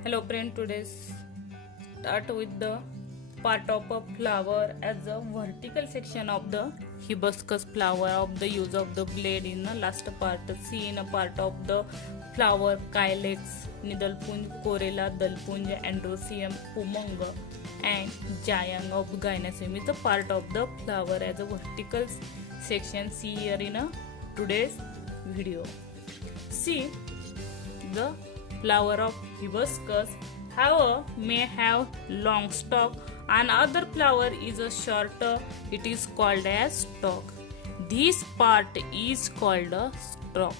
Hello friend, today start with the part of a flower as a vertical section of the hibiscus flower of the use of the blade in the last part. See in a part of the flower calyx, nidalpunj, corella, dalpunj, androecium, pumanga and giant of gynoecium is a part of the flower as a vertical section. See here in a today's video. See the flower of hibiscus may have long stalk and other flower is a shorter, it is called as stalk. This part is called a stalk.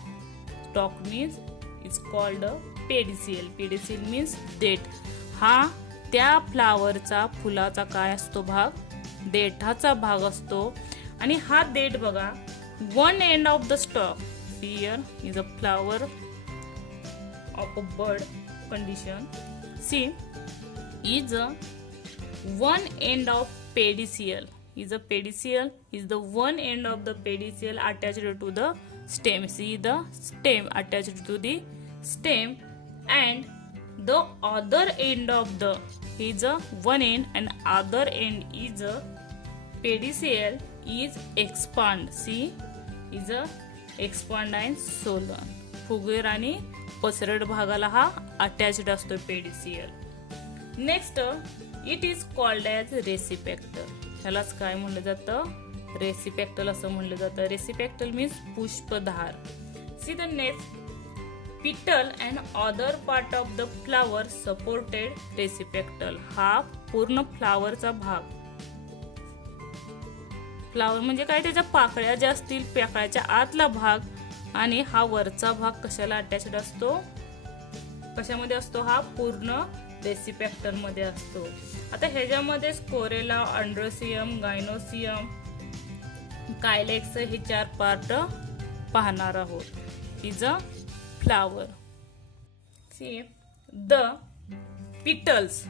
Stalk means it's called a pedicel. Pedicel means देठ. हा त्या फ्लावरचा फुलाचा काय असतो भाग, देठाचा भाग असतो. आणि हा देठ बघा, one end of the stalk, see here is a flower of a bird condition. See, is a one end of pedicel. Is a pedicel is the one end of the pedicel attached to the stem. See the stem attached to the stem, and the other end of the is a one end and other end is a pedicel is expand. See, is a expand and swollen. फुगेर आणि पसरट भागाला हा attached असतो pedicel. Next it is called as receptacle. ह्यालाच काय म्हणलं जातं, receptacle असं म्हणलं जातं. रेसिपेक्टल मीन्स पुष्पधार. See the next petal and other part of the flower supported receptacle. हा पूर्ण फ्लावरचा भाग. फ्लावर म्हणजे काय, त्याच्या पाकळ्या ज्या असतील, पाकळ्याच्या आतला भाग आणि हा वरचा भाग कशाला अटॅच्ड असतो, कशामध्ये असतो, हा पूर्ण रेसिपेक्टर मध्ये असतो. आता ह्याच्यामध्ये कोरेला, अंड्रोसियम, गायनोसियम, कायलेक्स हे चार पार्ट पाहणार आहोत. Is a flower. See the petals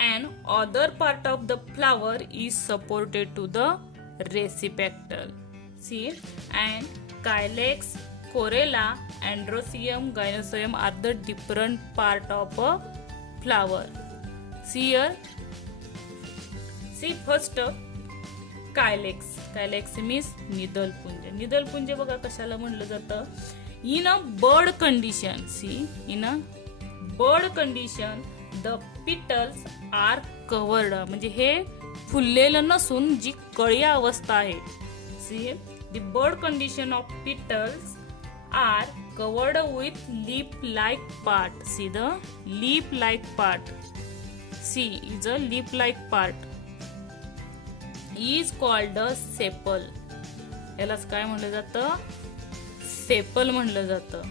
and other part of the flower is supported to the receptacle. See and calyx, corella, androecium, gynoecium are the different part of a flower. See here. See first calyx. Calyx means निदलपुंज. निदलपुंज बघा कशाला म्हणलं जातं, in a bird condition. See, in a bird condition the petals are covered. म्हणजे हे फुललेलं नसून जी कळी अवस्था आहे. See, the bird condition of petals are covered with leaf-like part. See the leaf-like part. See is a leaf-like part. Is called a sepal. यालाच काय म्हणलं जातं, सेपल म्हणलं जातं.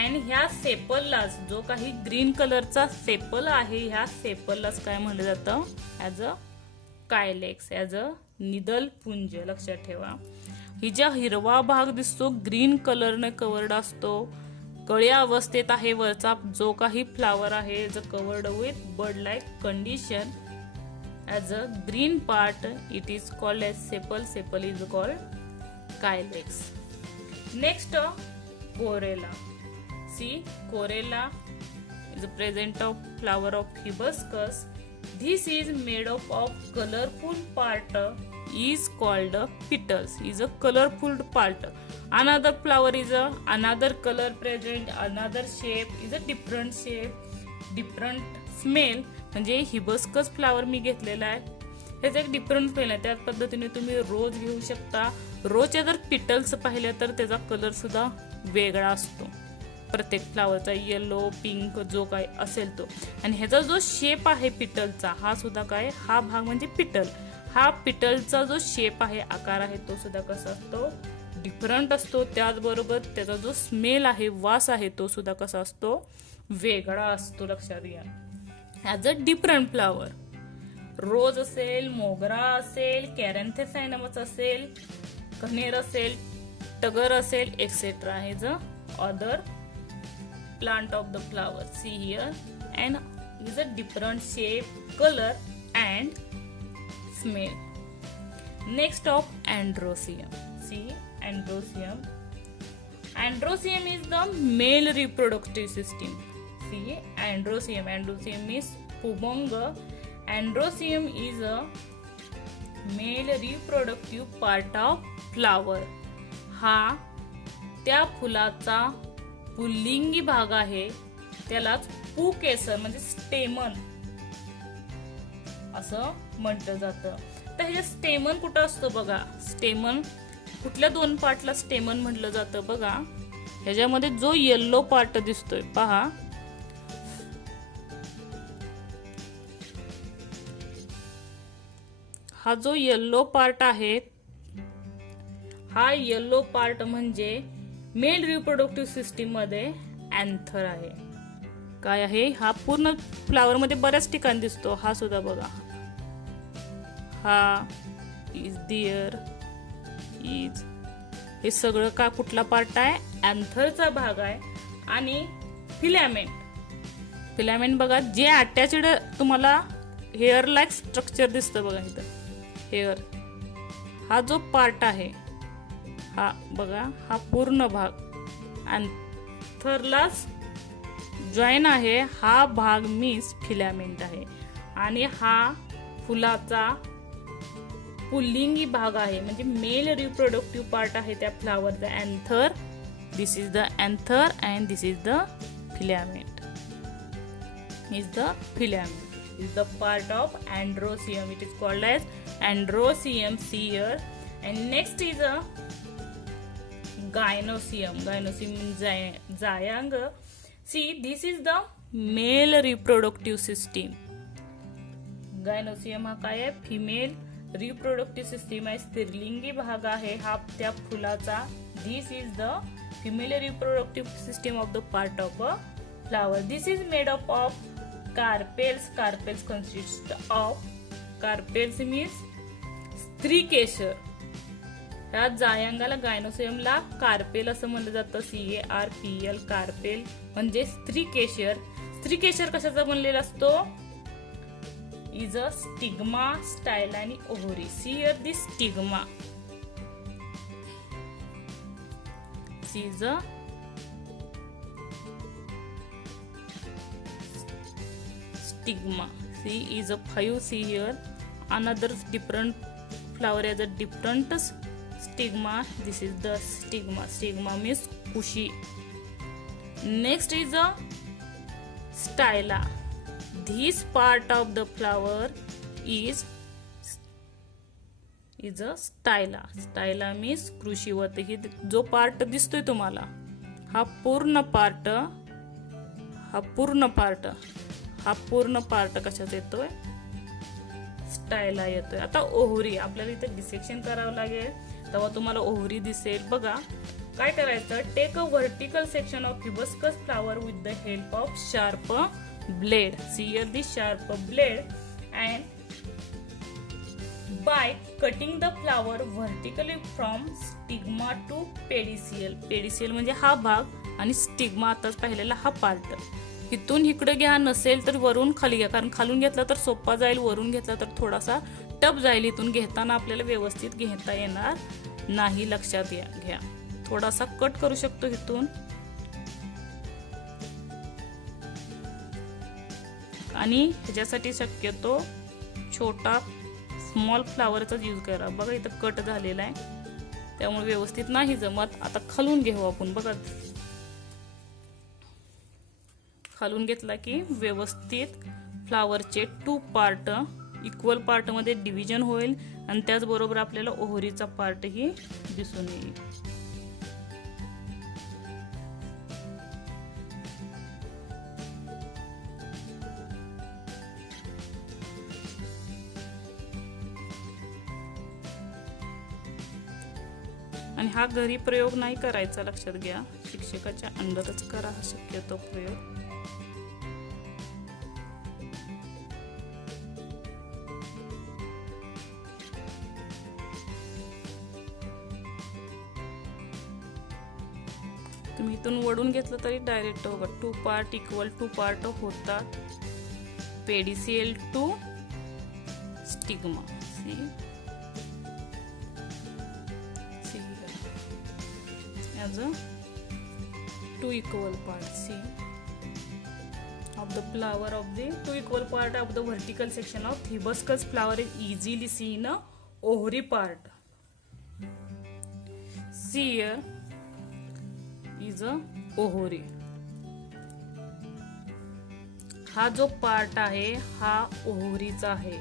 आणि ह्या सेपललाच, जो काही ग्रीन कलरचा सेपल आहे, ह्या सेपललाच काय म्हणलं जातं, ऍज अ कायलेक्स, ऍज अ निदलपुंज. लक्षात ठेवा, ही ज्या हिरवा भाग दिसतो ग्रीन कलरने कवर्ड असतो, कळ्या अवस्थेत आहे वरचा जो काही फ्लावर आहे, ज covered with bird like condition as a green part, it is called as sepal. Sepal is called calyx. Next corolla. See corolla is a present of flower of hibiscus. This is made up of colorful part is called petals. Is a colorful part. Another flower is another color present, another shape is a different shape, different smell. म्हणजे hibiscus flower मी घेतलेला आहे, ह्याचा एक different smell आहे. त्याच पद्धतीने तुम्ही रोज घेऊ शकता. रोजच्या जर पिटल्स पाहिल्या तर त्याचा कलर सुद्धा वेगळा असतो, प्रत्येक फ्लावरचा येलो, पिंक जो काय असेल तो. आणि ह्याचा जो शेप आहे पिटलचा, हा सुद्धा काय, हा भाग म्हणजे पिटल. हा पिटलचा जो शेप आहे, आकार आहे, तो सुद्धा कसा असतो, डिफरंट असतो. त्याचबरोबर त्याचा जो स्मेल आहे, वास आहे, तो सुद्धा कसा असतो, वेगळा असतो. लक्षात घ्या. As a different flower. Rose असेल, मोगरा असेल, कॅरॅन्थेसायनमस असेल, कनेर असेल, टगर असेल, एक्सेट्रा. हे ज other plant of the flower. See here, and is a different shape, color and smell. Next of androecium. See androecium. Androecium is the male reproductive system. See, androecium. Androecium means pubong. Androecium is a male reproductive part of flower. हा त्या फुलाचा पुल्लिंगी भाग आहे, त्यालाच पुकेसर म्हणजे स्टेमन असं म्हटलं जातं. तर ह्याच्या स्टेमन कुठं असतं बघा. स्टेमन कुठल्या दोन पार्टला स्टेमन म्हटलं जातं बघा. ह्याच्यामध्ये जो येल्लो पार्ट दिसतोय पहा, हा जो येल्लो पार्ट आहे, हा येल्लो पार्ट म्हणजे मेल रिप्रोडक्टिव्ह सिस्टीम मध्ये अँथर आहे. काय आहे, हा पूर्ण फ्लावर मध्ये बऱ्याच ठिकाणी दिसतो. हा सुद्धा बघा, हा इज दिअर इज, हे सगळं का कुठला पार्ट आहे, अँथरचा भाग आहे. आणि फिलामेंट, फिलामेंट बघा जे अटॅच्ड तुम्हाला हेअर लाईक स्ट्रक्चर दिसतं बघा इथं. हेअर हा जो पार्ट आहे, हा बघा, हा पूर्ण भाग अँथरलाच जॉईन आहे. हा भाग मीन्स फिलामेंट आहे. आणि हा फुलाचा पुल्लिंगी भाग आहे, म्हणजे मेल रिप्रोडक्टिव्ह पार्ट आहे त्या फ्लावरचा anther. This is the anther and this is the filament. Is the filament is the part of androecium. It is called as androecium. See here. And next is a gynoecium. Gynoecium means zyang. See, this is the male reproductive system. Gynoecium हा काय आहे, female reproductive system आहे, स्त्रीलिंगी भाग आहे हा त्या फुलाचा. This is the female reproductive system of the part of a flower. This is made up of carpels. Carpels consist of, carpels means स्त्रीकेशर. ह्या जायांगाला, गायनोसियमला कार्पेल असं म्हणलं जातं. CARPEL, कार्पेल म्हणजे स्त्रीकेशर. स्त्रीकेशर कशाचा बनलेला असतो, इज अ स्टिग्मा, स्टाइल आणि ovary. See here the stigma. See is a stigma. See is a 5. See here, another different flower has a different stigma. This is the stigma. Stigma means cushy. Next is a styla. This part of the flower is a styla. Styla means कृषीवत. ही जो part दिसतोय तुम्हाला, हा पूर्ण part, हा पूर्ण part कशाचा येतोय, स्टाइला येतोय. आता ओव्हरी, आपल्याला इथे डिसेक्शन करावं लागेल तेव्हा तुम्हाला ओव्हरी दिसेल. बघा काय करायचं, take a vertical section of hibiscus flower with the help of sharp blade. See here the sharp blade. And by cutting the flower vertically from stigma to pedicel. Pedicel म्हणजे हा भाग आणि स्टिग्मा आताच पाहिलेला हा पार्ट. इथून इकडे घ्या, नसेल तर वरून खाली घ्या, कारण खालून घेतला तर सोपा जाईल, वरून घेतला तर थोडासा टप जाईल. इथून घेताना आपल्याला व्यवस्थित घेता येणार नाही, लक्षात घ्या. थोडासा कट करू शकतो इथून. आणि ह्याच्यासाठी शक्यतो छोटा स्मॉल फ्लावरचाच यूज करा. बघा इथं कट झालेला आहे, त्यामुळे व्यवस्थित नाही जमत. आता खालून घेऊ आपण. बघा खालून घेतला की व्यवस्थित फ्लावरचे 2 पार्ट इक्वल पार्ट मध्ये डिव्हिजन होईल आणि त्याचबरोबर आपल्याला ओव्हरीचा पार्ट ही दिसून येईल. आणि हा घरी प्रयोग नाही करायचा, लक्षात घ्या. शिक्षकाच्या अंडरच करा हा शक्यतो प्रयोग. तुम्ही इथून वडून घेतलं तरी डायरेक्ट होगा. 2 पार्ट इक्वल 2 पार्ट होतात. Pedicel to stigma. See as a 2 equal parts. See, of the flower of the two equal part of the vertical section of hibiscus flower is easily seen in a ovary part. See here is a ovary. हा जो part आहे हा ओव्हरीचा आहे.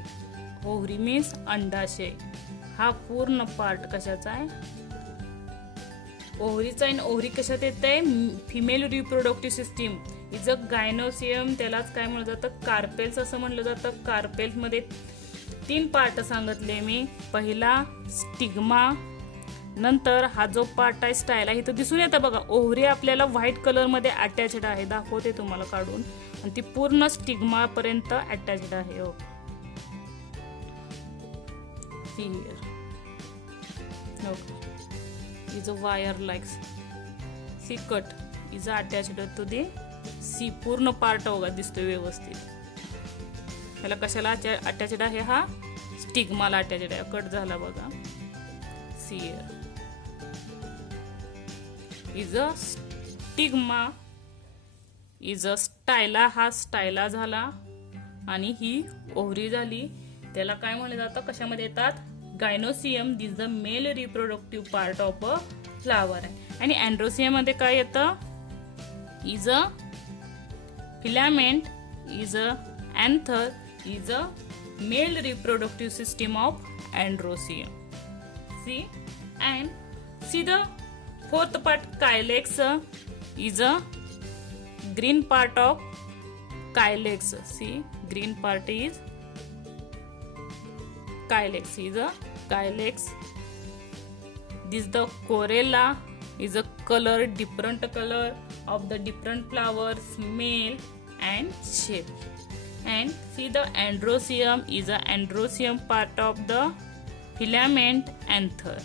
Ovary means अंडाशय. हा पूर्ण part कशाचा आहे? ओव्हरीचा. आणि ओव्हरी कशात येते? Female reproductive system is a gynoecium. त्यालाच काय म्हणलं जातं? कार्पेल्स असं म्हणलं जातं. कार्पेल्स मध्ये 3 पार्ट सांगितले मी. पहिला स्टिग्मा, नंतर हा जो पार्ट आहे स्टायला इथं दिसून येतं बघा. ओव्हरी आपल्याला व्हाईट कलर मध्ये अटॅच्ड आहे. दाखवते तुम्हाला काढून. आणि ती पूर्ण स्टिग्मा पर्यंत अटॅच्ड आहे. See here. Okay. Is a wire like see cut is attached to the see. पूर्ण पार्ट बघा दिसतोय व्यवस्थित. ह्याला कशाला अटॅच्ड आहे? हा स्टिग्माला अटॅच्ड आहे. कट झाला बघा. See here is a stigma is a style. हा स्टायला झाला आणि ही ओव्हरी झाली. त्याला काय म्हणलं जातं? कशामध्ये येतात? Gynoecium. This the male reproductive part of a flower आहे. आणि अँड्रोसियम मध्ये काय येतं? Is a filament is a anther is a male reproductive system of androecium. See and see the fourth part calyx is a green part of calyx. See, green part is calyx. Is a calyx. This the corolla is a color, different color of the different flowers, smell and shape. And see the androsium is a androsium part of the filament anther.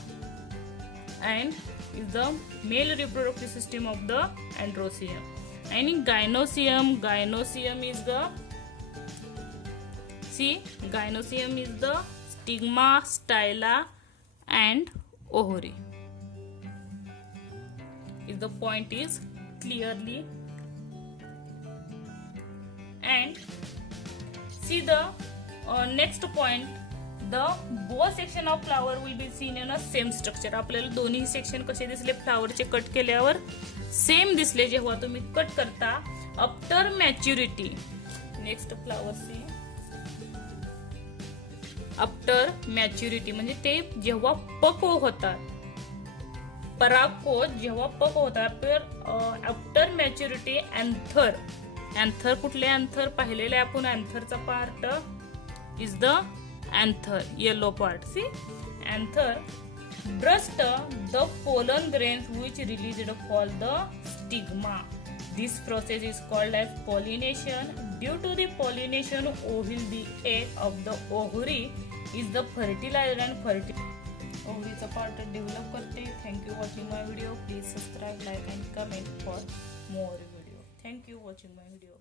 And is the male reproductive system of the androsium. And in gynosium is the gynosium is the stigma, styla and ovary. If the point is clearly. And see the next point, the both section of flower will be seen in a same structure. आपल्याला दोन्ही section कसे दिसले? फ्लावरचे cut केल्यावर same दिसले जेव्हा तुम्ही cut करता. After maturity. Next flower see. After maturity म्हणजे ते जेव्हा पक्व होतात. परागकोश जेव्हा पक्व होतात. After maturity anther. अँथर कुठले? अँथर पाहिलेले आपण. अँथरचा part is the anther, yellow part. See, anther burst the pollen grains which released for the stigma. This process is called as pollination. Due to the pollination, ovule, the egg of the ovary, is the fertilizer and ovary चा part develop करते. Thank you watching my video. Please subscribe, like and comment for more video. Thank you watching my video.